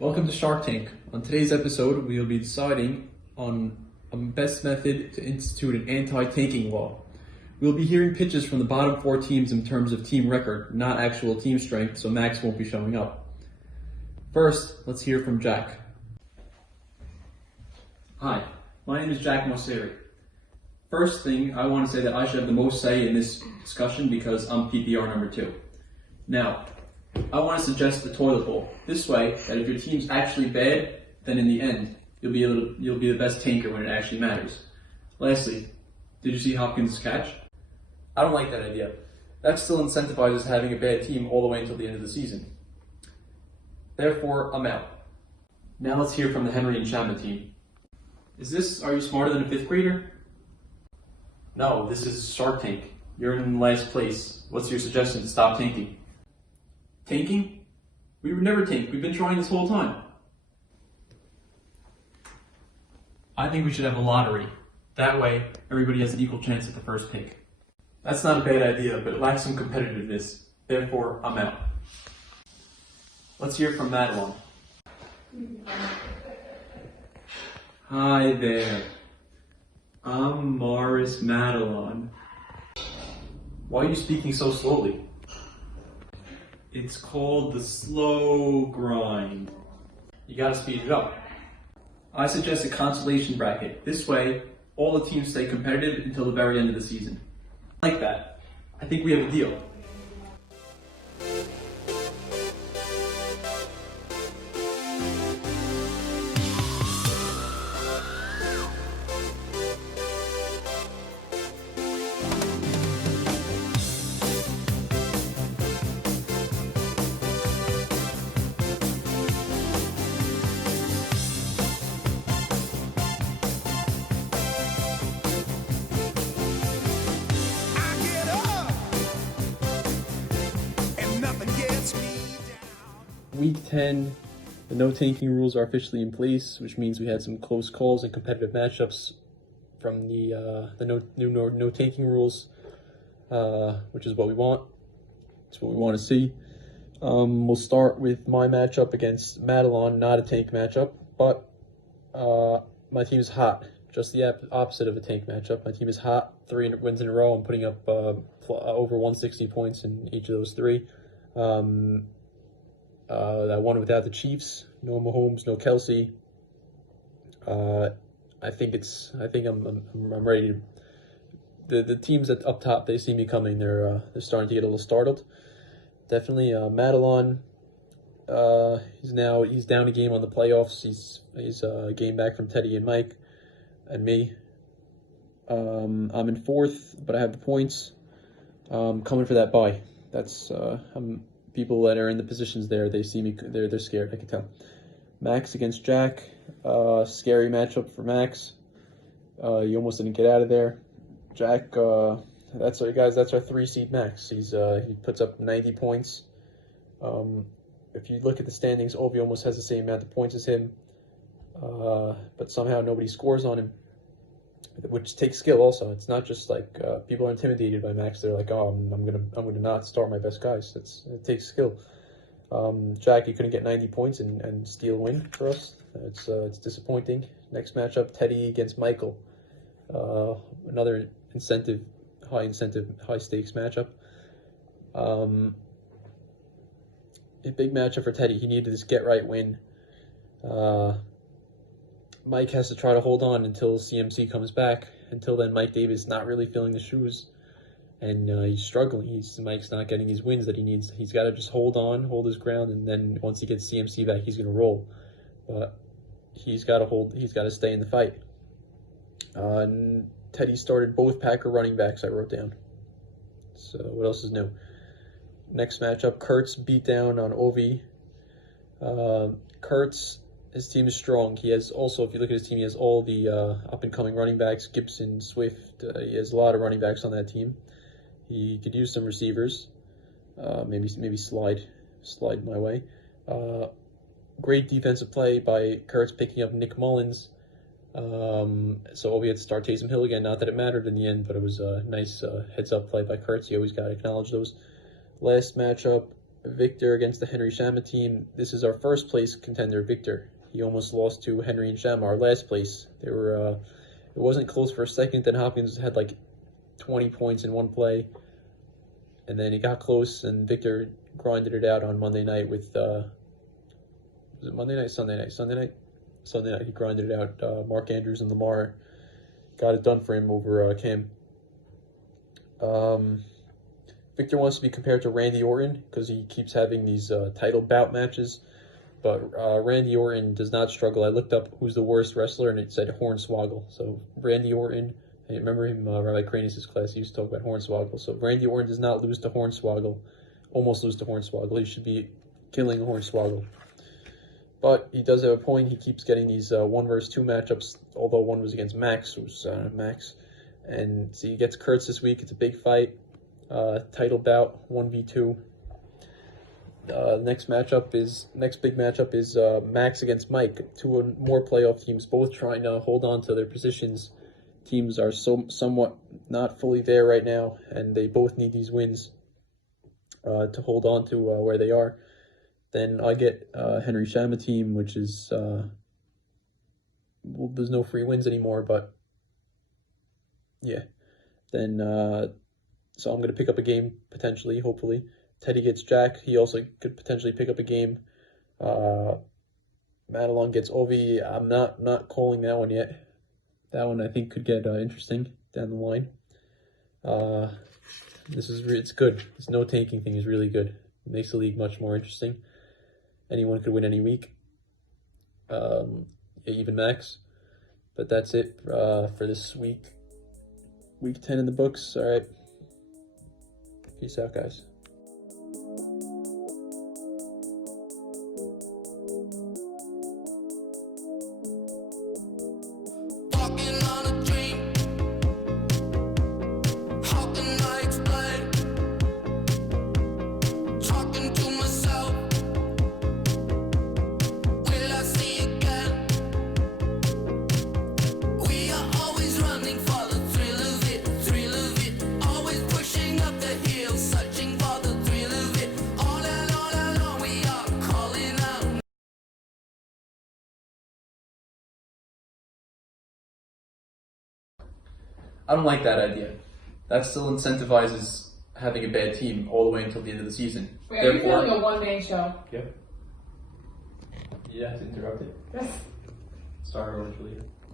Welcome to Shark Tank. On today's episode, we will be deciding on a best method to institute an anti-tanking law. We'll be hearing pitches from the bottom four teams in terms of team record, not actual team strength, so Max won't be showing up. First, let's hear from Jack. Hi, my name is Jack Mosseri. First thing, I want to say that I should have the most say in this discussion because I'm PPR number 2. Now, I want to suggest the toilet bowl. This way, that if your team's actually bad, then in the end, you'll be the best tanker when it actually matters. Lastly, did you see Hopkins' catch? I don't like that idea. That still incentivizes having a bad team all the way until the end of the season. Therefore, I'm out. Now let's hear from the Henry and Chapman team. Are you smarter than a 5th grader? No, this is Shark Tank. You're in last place. What's your suggestion to stop tanking? Tanking? We would never tank. We've been trying this whole time. I think we should have a lottery. That way, everybody has an equal chance at the first pick. That's not a bad idea, but it lacks some competitiveness. Therefore, I'm out. Let's hear from Madeline. Hi there. I'm Morris Madelon. Why are you speaking so slowly? It's called the slow grind. You gotta speed it up. I suggest a consolation bracket. This way, all the teams stay competitive until the very end of the season. Like that. I think we have a deal. Week 10, the no tanking rules are officially in place, which means we had some close calls and competitive matchups from the no tanking rules, which is what we want. It's what we want to see. We'll start with my matchup against Madelon, not a tank matchup, but my team is hot. Just the opposite of a tank matchup. My team is hot, 3 wins in a row. I'm putting up over 160 points in each of those 3. That one without the Chiefs, no Mahomes, no Kelsey. I think I'm ready to. The teams up top, they see me coming. They're starting to get a little startled. Definitely, Madelon. He's down a game on the playoffs. He's a game back from Teddy and Mike, and me. I'm in 4th, but I have the points. Coming for that bye. That's people that are in the positions there, they see me, they're scared, I can tell. Max against Jack, scary matchup for Max. He almost didn't get out of there. Jack, that's our 3 seed Max. He puts up 90 points. If you look at the standings, Ovi almost has the same amount of points as him, but somehow nobody scores on him, which takes skill also. It's not just like people are intimidated by Max. They're like, oh, I'm gonna not start my best guys. It takes skill. Jack, you couldn't get 90 points and steal a win for us. It's disappointing. Next matchup, Teddy against Michael. Another high stakes matchup. A big matchup for Teddy. He needed this get right win. Mike has to try to hold on until CMC comes back. Until then, Mike Davis not really feeling the shoes, and he's struggling. Mike's not getting these wins that he needs. He's got to just hold his ground, and then once he gets CMC back, he's going to roll. But he's got to stay in the fight. And Teddy started both Packer running backs I wrote down. So what else is new? Next matchup, Kurtz beat down on Ovi. Kurtz, his team is strong. He has also, if you look at his team, he has all the up-and-coming running backs, Gibson, Swift. He has a lot of running backs on that team. He could use some receivers. Maybe slide my way. Great defensive play by Kurtz picking up Nick Mullins. So Ovi had to start Taysom Hill again. Not that it mattered in the end, but it was a nice heads-up play by Kurtz. You always got to acknowledge those. Last matchup, Victor against the Henry Shama team. This is our first place contender, Victor. He almost lost to Henry and Shama, our last place. They were, it wasn't close for a second. Then Hopkins had like 20 points in one play, and then it got close, and Victor grinded it out on Monday night with, was it Monday night, Sunday night? Sunday night, he grinded it out. Mark Andrews and Lamar got it done for him over Cam. Victor wants to be compared to Randy Orton because he keeps having these title bout matches, but Randy Orton does not struggle. I looked up who's the worst wrestler, and it said Hornswoggle. So Randy Orton, I remember him, Rabbi Cranius' class, he used to talk about Hornswoggle. So Randy Orton does not lose to Hornswoggle, almost lose to Hornswoggle. He should be killing Hornswoggle. But he does have a point. He keeps getting these 1 versus 2 matchups, although one was against Max, who's Max. And so he gets Kurtz this week. It's a big fight. Title bout, 1v2. Next big matchup is Max against Mike. 2 more playoff teams, both trying to hold on to their positions. Teams are somewhat not fully there right now, and they both need these wins to hold on to where they are. Then I get Henry Shama team, which is well, there's no free wins anymore, but yeah. Then so I'm gonna pick up a game potentially, hopefully. Teddy gets Jack. He also could potentially pick up a game. Madelon gets Ovi. I'm not calling that one yet. That one I think could get interesting down the line. It's good. This no tanking thing is really good. It makes the league much more interesting. Anyone could win any week, even Max. But that's it for this week. Week 10 in the books. All right. Peace out, guys. I don't like that idea. That still incentivizes having a bad team all the way until the end of the season. Wait, are you filming a one-man show? Yep. Yeah, it's interrupted. Start early.